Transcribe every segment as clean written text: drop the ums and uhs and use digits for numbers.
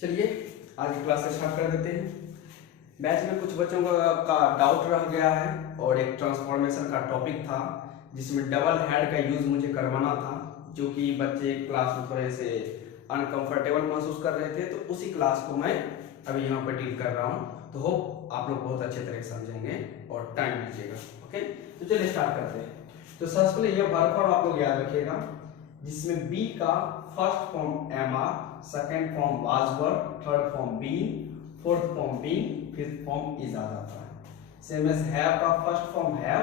चलिए आज की क्लास स्टार्ट कर देते हैं। बैच में कुछ बच्चों का डाउट रह गया है और एक ट्रांसफॉर्मेशन का टॉपिक था जिसमें डबल हेड का यूज मुझे करवाना था, जो कि बच्चे क्लास में थोड़े से अनकंफर्टेबल महसूस कर रहे थे, तो उसी क्लास को मैं अभी यहाँ पर डील कर रहा हूँ। तो होप आप लोग बहुत अच्छे तरह से समझेंगे और टाइम दीजिएगा। ओके, तो चलिए स्टार्ट करते हैं। तो सबसे पहले यह वर्ब फॉर्म आप लोग याद रखिएगा, जिसमें बी का first form am are, second form was were, third form been, fourth form being, fifth form is आ जाता है। सेम एज हैव का first form have,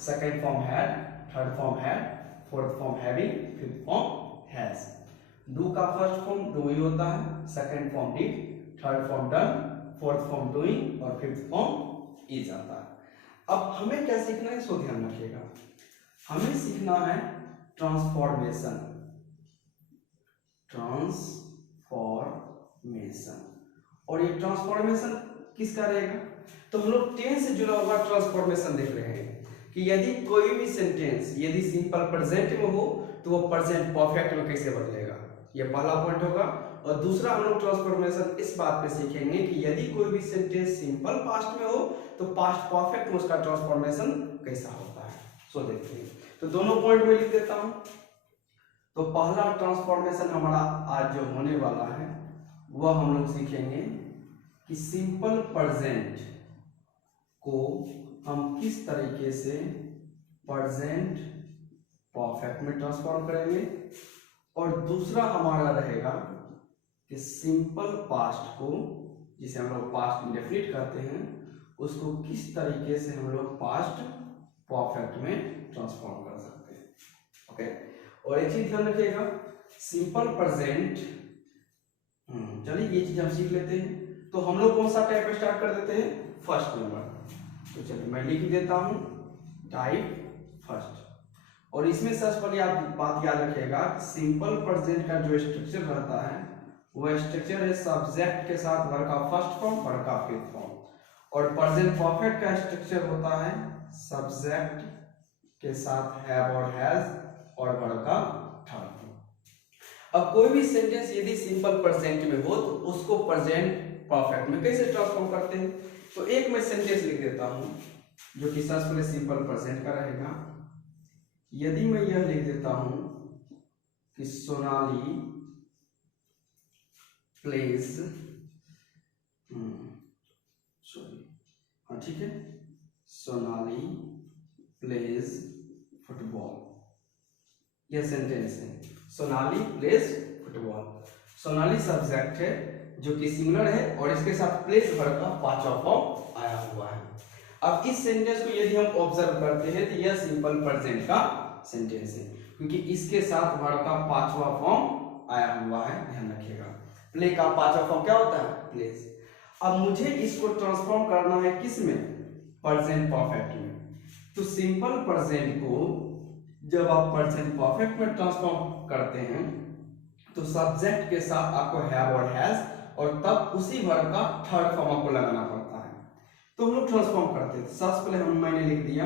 second form had, third form had, fourth form having, fifth form has. Do का first form do ही होता है, second form did, third form done, fourth form doing और fifth form is आता है। अब हमें क्या सीखना है, इसको ध्यान रखिएगा। हमें सीखना है ट्रांसफॉर्मेशन। और ये ट्रांसफॉर्मेशन किसका रहेगा? तो हम लोग टेंस से जुड़ा हुआ ट्रांसफॉर्मेशन देख रहे हैं कि यदि कोई भी सेंटेंस यदि सिंपल प्रेजेंट में हो तो वो प्रेजेंट परफेक्ट में कैसे बदलेगा, ये पहला पॉइंट होगा। और दूसरा हम लोग ट्रांसफॉर्मेशन इस बात पे सीखेंगे कि यदि कोई भी सेंटेंस सिंपल पास्ट में हो तो पास्ट परफेक्ट में उसका ट्रांसफॉर्मेशन कैसा होता है, सो देखते हैं। तो दोनों पॉइंट में लिख देता हूं। तो पहला ट्रांसफॉर्मेशन हमारा आज जो होने वाला है वह हम लोग सीखेंगे कि सिंपल प्रेजेंट को हम किस तरीके से प्रेजेंट परफेक्ट में ट्रांसफॉर्म करेंगे, और दूसरा हमारा रहेगा कि सिंपल पास्ट को, जिसे हम लोग पास्ट इंडेफिनिट कहते हैं, उसको किस तरीके से हम लोग पास्ट परफेक्ट में ट्रांसफॉर्म कर सकते हैं। ओके, और एक चीज ध्यान रखिएगा, सिंपल प्रेजेंट, चलिए ये चीज हम सीख लेते हैं। तो हम लोग कौन सा टाइप स्टार्ट कर देते हैं? First number. तो चलिए मैं लिख देता हूं टाइप फर्स्ट। और इसमें सबसे पहले आप बात याद रखिएगा, सिंपल प्रेजेंट का जो स्ट्रक्चर रहता है वह स्ट्रक्चर है सब्जेक्ट के साथ वर्ब का फर्स्ट फॉर्म, वर्ब का फिफ्थ फॉर्म। और प्रेजेंट परफेक्ट का स्ट्रक्चर होता है सब्जेक्ट के साथ हैव और हैज और वर्ब का थर्ड फॉर्म। अब कोई भी सेंटेंस यदि सिंपल प्रेजेंट में हो तो उसको प्रेजेंट परफेक्ट में कैसे ट्रांसफॉर्म करते हैं? तो एक मैं सेंटेंस लिख देता हूं जो कि सबसे पहले सिंपल प्रेजेंट का रहेगा। यदि मैं यह लिख देता हूं कि सोनाली प्लेज, हाँ ठीक है, सोनाली प्लेज फुटबॉल, यह सेंटेंस है। Sonali plays football. Sonali subject है जो कि सिंगुलर है और इसके साथ प्लेस वर्ब का पांचवा फॉर्म आया हुआ है। अब इस सेंटेंस को यदि हम ऑब्जर्व करते हैं तो यह सिंपल प्रेजेंट का सेंटेंस है, क्योंकि इसके साथ वर्ब का पांचवा फॉर्म आया हुआ है। ध्यान रखिएगा, प्ले का पांचवा फॉर्म क्या होता है? प्लेस। अब मुझे इसको ट्रांसफॉर्म करना है किस में? प्रेजेंट परफेक्ट में। तो सिंपल प्रेजेंट को जब आप प्रेजेंट परफेक्ट में ट्रांसफॉर्म करते हैं तो सब्जेक्ट के साथ आपको हैव और हैज और तब उसी वर्ब का थर्ड फॉर्म आपको लगाना पड़ता है। तो हम लोग ट्रांसफॉर्म करते हैं। सबसे पहले मैंने लिख दिया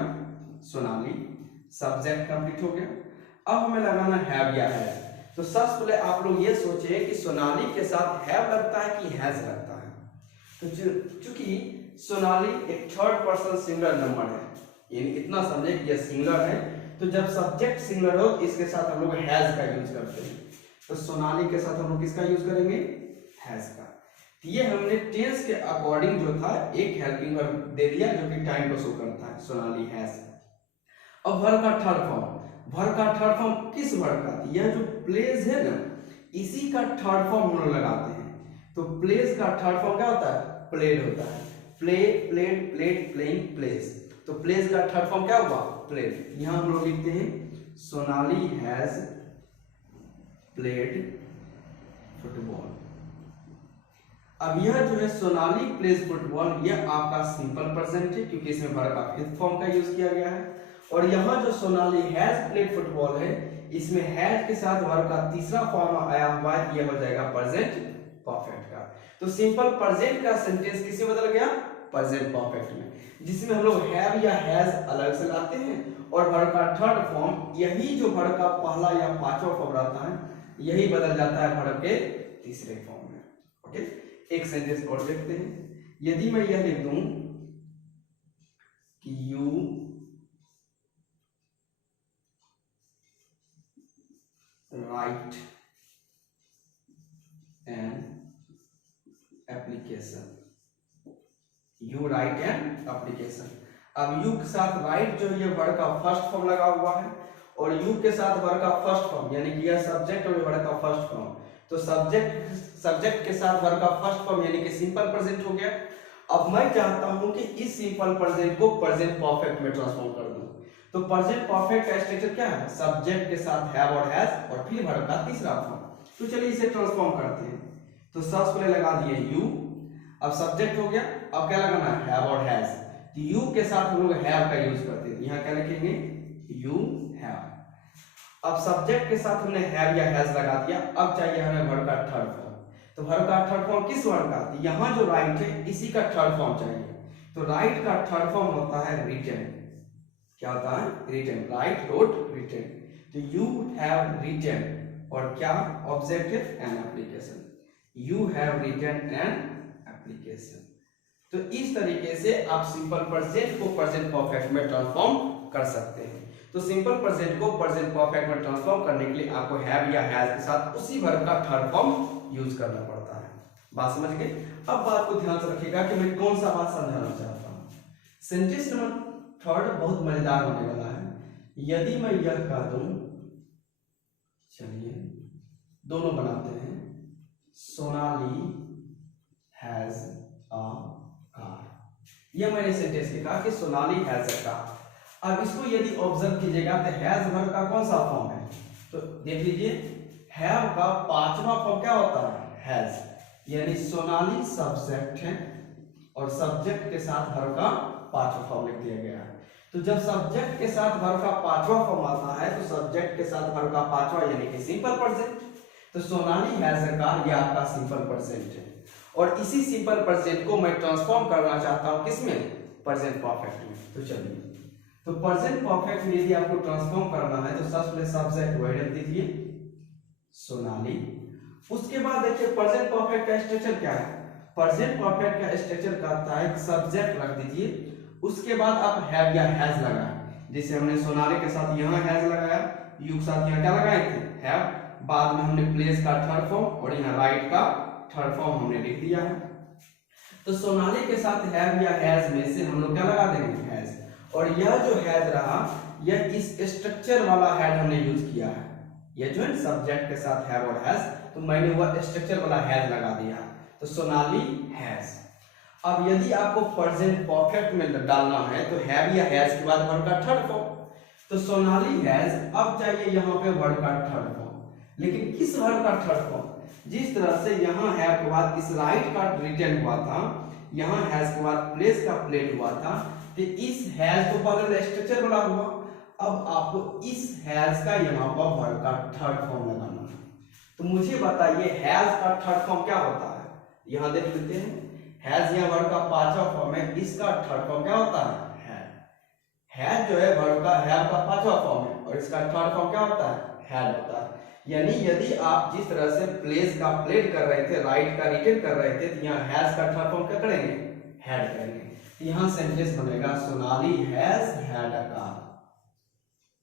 सोनाली, सब्जेक्ट कंप्लीट हो गया। अब हमें लगाना हैव या हैज। तो सबसे पहले आप लोग ये सोचे कि सोनाली के साथ हैव लगता है कि हैज लगता है। तो चूंकि सोनाली एक थर्ड पर्सन सिंगुलर नंबर है, यानी इतना समझे कि यह सिंगुलर है, तो जब सब्जेक्ट सिंगुलर हो तो इसके साथ हम लोग हैज का यूज करते हैं। तो सोनाली के साथ हम लोग किसका यूज करेंगे? हैज का। ये हमने टेंस के अकॉर्डिंग जो था एक हेल्पिंग वर्ब दे दिया जो कि टाइम को शो करता है, सोनाली हैज। अब वर्ब का थर्ड फॉर्म, वर्ब का थर्ड फॉर्म किस वर्ब का? यह जो प्लेस है ना, इसी का थर्ड फॉर्म हम लोग लगाते हैं। तो प्लेस का थर्ड फॉर्म क्या होता है? प्लेड होता है। Play, played, played, playing, place. तो प्लेस का थर्ड फॉर्म क्या होगा? प्लेड। यहां हम लोग लिखते हैं सोनाली हैज प्लेड फुटबॉल। अब यह जो है सोनाली प्लेज फुटबॉल, यह आपका सिंपल प्रेजेंट है क्योंकि इसमें वर्ब का फिफ्थ फॉर्म का यूज किया गया है। और यहाँ जो सोनाली हैज प्लेड फुटबॉल है, इसमें हैज के साथ वर्ब का तीसरा फॉर्म आया हुआ है, यह हो जाएगा प्रेजेंट परफेक्ट का। तो सिंपल प्रेजेंट का सेंटेंस किसमें बदल गया? प्रेजेंट परफेक्ट में, जिसमें हम लोग हैव या हैज अलग से लाते हैं और वर्ब का थर्ड फॉर्म, यही जो वर्ब का पहला या पांचवा फॉर्म रहता है, यही बदल जाता है वर्ब के तीसरे फॉर्म में। ओके, एक सेंटेंस और देखते हैं। यदि मैं यह लिख दूं कि you right N application, you right an application. अब यू के साथ राइट जो ये वर्ड का फर्स्ट फॉर्म लगा हुआ है, और यू के साथ वर्ड का फर्स्ट फॉर्म यानी कि यह सब्जेक्ट और वर्ड का फर्स्ट फॉर्म, तो सब्जेक्ट के साथ वर्ड का फर्स्ट फॉर्म यानी कि सिंपल प्रेजेंट हो गया। अब मैं चाहता हूं कि इस सिंपल प्रेजेंट को प्रेजेंट परफेक्ट में ट्रांसफॉर्म कर दूं। तो प्रेजेंट परफेक्ट का स्ट्रक्चर क्या है? सब्जेक्ट के साथ हैव और हैज और फिर वर्ब का तीसरा फॉर्म। तो चलिए इसे ट्रांसफॉर्म करते हैं। तो सबसे पहले लगा दिए यू, अब सब्जेक्ट हो गया, अब क्या लगाना है? हैव और हैज। तो यू के साथ हम लोग हैव का यूज करते हैं, यहाँ क्या लिखेंगे? You have. अब सब्जेक्ट के साथ हमने हैव या हैज लगा दिया, अब चाहिए हमें वर्ब का थर्ड फॉर्म। तो वर्ब का थर्ड फॉर्म किस वर्ब का? यहाँ जो राइट है इसी का थर्ड फॉर्म चाहिए। तो राइट का थर्ड फॉर्म होता है रिटन। क्या होता है? रिटन। Right, wrote, written. तो यू हैव रिटन, और क्या ऑब्जेक्ट है? An application. You have written an application. तो इस तरीके से आप सिंपल प्रेजेंट को प्रेजेंट परफेक्ट में ट्रांसफॉर्म कर सकते हैं। तो सिंपल प्रेजेंट को प्रेजेंट परफेक्ट में ट्रांसफॉर्म करने के लिए आपको हैव या हैज के साथ उसी वर्ब का थर्ड फॉर्म यूज करना पड़ता है। बात समझ गए? अब बात को ध्यान से रखिएगा कि मैं कौन सा बात समझाना चाहता हूं। सेंटेंस नंबर थर्ड बहुत मजेदार होने वाला है। यदि मैं यह कह दूं, चलिए दोनों बनाते हैं, सोनाली हैज अ कार। यह मैंने सेंटेंस लिखा कि सोनाली हैज अ कार। अब इसको यदि ऑब्जर्व कीजिएगा तो हैज वर्ब का कौन सा फॉर्म है? तो देख लीजिए, हैव का पांचवा फॉर्म क्या होता है? हैज। यानी सोनाली सब्जेक्ट है और सब्जेक्ट के साथ वर्ब का पांचवा फॉर्म लिख दिया गया है। तो जब सब्जेक्ट के साथ वर्ब का पांचवा फॉर्म आता है तो सब्जेक्ट के साथ वर्ब का पांचवा यानी कि सिंपल प्रेजेंट। तो सोनाली हैज अ कार, यह आपका सिंपल प्रेजेंट है, और इसी सिंपल प्रेजेंट को मैं ट्रांसफॉर्म करना चाहता हूं किसमें? प्रेजेंट परफेक्ट में। तो चलिए, तो प्रेजेंट परफेक्ट में यदि आपको ट्रांसफॉर्म करना है तो सबसे पहले सब्जेक्ट वर्ड रख दीजिए सोनाली। उसके बाद देखिए प्रेजेंट परफेक्ट का स्ट्रक्चर क्या है? प्रेजेंट परफेक्ट का स्ट्रक्चर कहता है सब्जेक्ट रख दीजिए, उसके बाद आप हैव या हैज लगाएं। जैसे हमने सोनाली के साथ यहाँ हैज लगाया, यू के साथ यहाँ क्या लगाए थे? हैव। बाद में हमने प्लेस का थर्ड फॉर्म और यहाँ राइट का थर्ड फॉर्म हमने लिख दिया है। तो सोनाली के साथ हैव या हैज में से हम लोग क्या लगा देंगे? हैज। और यह जो हैज रहा, यह इस स्ट्रक्चर वाला हैड हमने यूज किया है। यह जो है सब्जेक्ट के साथ हैव और हैज, तो मैंने वह स्ट्रक्चर वाला हैज लगा दिया। तो सोनाली हैज। अब यदि आपको प्रेजेंट परफेक्ट में डालना है तो हैव या हैज के बाद वर्ब का थर्ड फॉर्म। तो सोनाली हैज, अब चाहिए यहाँ पे वर्ब का थर्ड फॉर्म। लेकिन किस वर्ब का थर्ड फॉर्म? जिस तरह से यहाँ हैव के बाद इस राइट का रिटन हुआ था, यहाँ हैज के बाद प्लेस का प्लेड हुआ था, तो इस हैज को पहले स्ट्रक्चर वाला हुआ। अब आपको इस हैज का यहाँ पर वर्ब का थर्ड फॉर्म लगाना है। तो मुझे बताइए हैज का थर्ड फॉर्म क्या होता है? यहाँ देख लेते हैं, हैज यहाँ वर्ब का पांचवा फॉर्म है, इसका थर्ड फॉर्म क्या होता है? हैज जो है वर्ब का हैव का पांचवा फॉर्म है और इसका थर्ड फॉर्म क्या होता है? हैड होता है। यानी यदि आप जिस तरह से प्लेस का प्लेड कर रहे थे, राइट का रिटन कर रहे थे, तो यहाँ हैज का थर्ड फॉर्म क्या करेंगे? हैड करेंगे। यहाँ सेंटेंस बनेगा Sonali has had a car.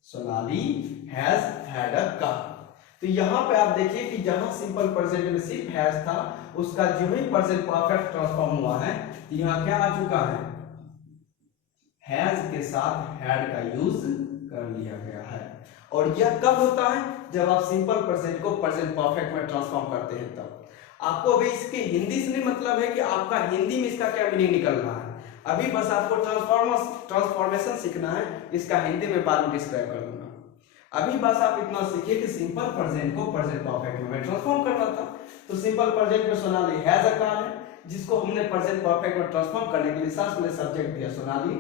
Sonali has had a car. तो यहाँ पे आप देखिए कि जहां सिंपल प्रेजेंट में सिर्फ हैज था, उसका जो ही प्रेजेंट परफेक्ट ट्रांसफॉर्म हुआ है, यहाँ क्या आ चुका है? हैज के साथ हैड का यूज कर लिया गया है। और यह कब होता है? जब आप सिंपल प्रेजेंट को प्रेजेंट परफेक्ट में ट्रांसफॉर्म करते हैं तब। आपको अभी इसके हिंदी से नहीं मतलब है कि आपका हिंदी में इसका क्या मीनिंग निकल रहा है, अभी बस आपको ट्रांसफॉर्मेशन सीखना है। इसका हिंदी में बाद में डिस्क्राइब कर दूंगा। अभी बस आप इतना सीखिए कि सिंपल प्रेजेंट को प्रेजेंट परफेक्ट में ट्रांसफॉर्म करना था। तो सिंपल प्रेजेंट में सोनाली हैज अ कार है, जिसको हमने प्रेजेंट परफेक्ट में ट्रांसफॉर्म करने के लिए सबसे पहले सब्जेक्ट दिया सोनाली,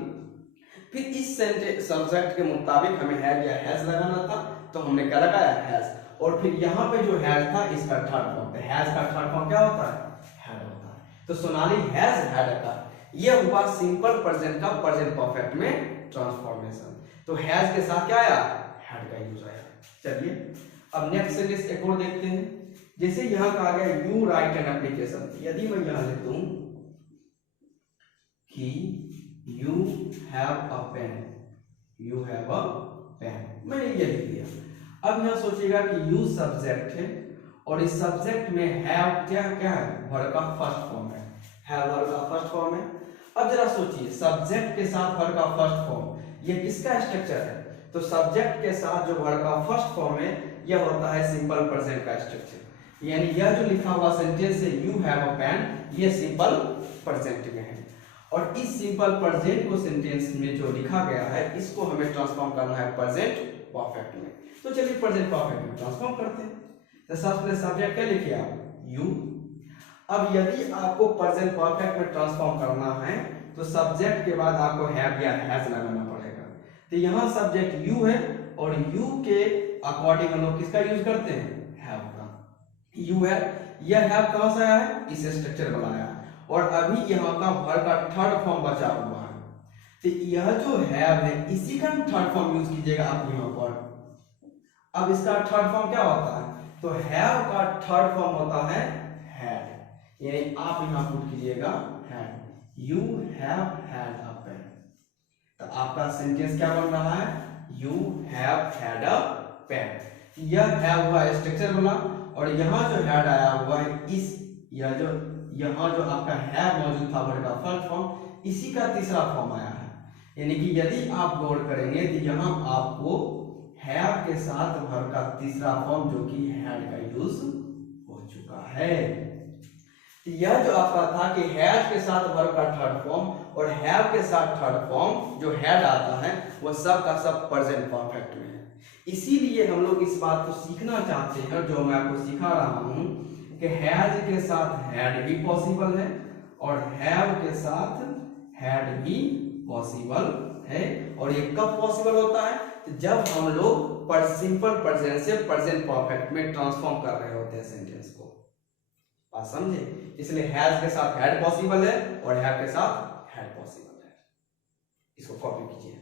फिर इस सब्जेक्ट के मुताबिक हमें हैव या हैज लगाना था, तो हमने क्या लगाया? हैज। और फिर यहाँ पे जो हैज था इसका थर्ड फॉर्म, हैज का थर्ड फॉर्म क्या होता है? हैड होता है। तो Sonali has had a car, यह हुआ सिंपल प्रेजेंट का प्रेजेंट परफेक्ट में ट्रांसफॉर्मेशन। तो हैज के साथ क्या आया? हैड का यूज आया। चलिए अब नेक्स्ट सेंटेंस एक और देखते हैं। जैसे यहाँ कहा गया यू राइट एन एप्लीकेशन, यदि मैं यहाँ लिख दूं कि you have a pen, you have a pen, मैंने ये लिख दिया। अब यहाँ सोचिएगा कि यू सब्जेक्ट है और इस सब्जेक्ट में हैव क्या क्या है, वर्ब का फर्स्ट फॉर्म है, हैव वर्ब का फर्स्ट फॉर्म है। अब जरा सोचिए सब्जेक्ट के साथ वर्ब का फर्स्ट फॉर्म, ये किसका स्ट्रक्चर है? तो सब्जेक्ट के साथ जो वर्ब का फर्स्ट फॉर्म है यह होता है सिंपल प्रेजेंट का स्ट्रक्चर, यानी यह जो लिखा हुआ सेंटेंस है यू हैव अ पेन, ये सिंपल प्रेजेंट में है। और इस सिंपल प्रेजेंट को सेंटेंस में जो लिखा गया है इसको हमें ट्रांसफॉर्म करना है प्रेजेंट परफेक्ट में। तो चलिए प्रेजेंट परफेक्ट में ट्रांसफॉर्म करते हैं। तो सबसे पहले सब्जेक्ट क्या लिखिए आप, यू। अब यदि आपको प्रेजेंट परफेक्ट में ट्रांसफॉर्म करना है तो सब्जेक्ट के बाद आपको हैव या हैज लगाना पड़ेगा। तो यहाँ सब्जेक्ट यू है और यू के अकॉर्डिंग हम लोग किसका यूज करते हैं, हैव का। यू है, यह हैव कहां से आया है, इस स्ट्रक्चर वाला आया है। और अभी यहाँ का वर्ब का थर्ड फॉर्म बचा हुआ है, तो यह जो हैव है इसी का थर्ड फॉर्म यूज कीजिएगा आप यहाँ पर। अब इसका थर्ड फॉर्म क्या होता है, तो हैव का थर्ड फॉर्म होता है हैड, यानी आप यहाँ पुट कीजिएगा had, you have had a pen. तो आपका सेंटेंस क्या बन रहा है, you have had a pen. यह हैव हुआ स्ट्रक्चर वाला और यहाँ जो हैड आया हुआ है इस, यह जो यहाँ जो आपका हैव मौजूद था वर्ब का फर्स्ट फॉर्म, इसी का तीसरा फॉर्म आया है। यानी कि यदि आप गौर करेंगे तो यहाँ आपको हैव के साथ वर्ब का तीसरा फॉर्म जो कि हैड का यूज हो चुका है। तो यह जो आपका था कि हैज के साथ वर्ब का थर्ड फॉर्म और हैव के साथ थर्ड फॉर्म जो हैड आता है वह सब का सब प्रेजेंट परफेक्ट में है। इसीलिए हम लोग इस बात को सीखना चाहते हैं, जो मैं आपको सिखा रहा हूं कि हैज के साथ हैड भी पॉसिबल है और हैव के साथ हैड भी पॉसिबल है। और ये कब पॉसिबल होता है, तो जब हम लोग सिंपल प्रेजेंट से प्रेजेंट परफेक्ट में ट्रांसफॉर्म कर रहे होते हैं सेंटेंस को। बात समझे? इसलिए हैज के साथ हैड पॉसिबल है और हैव के साथ हैड पॉसिबल है। इसको कॉपी कीजिए।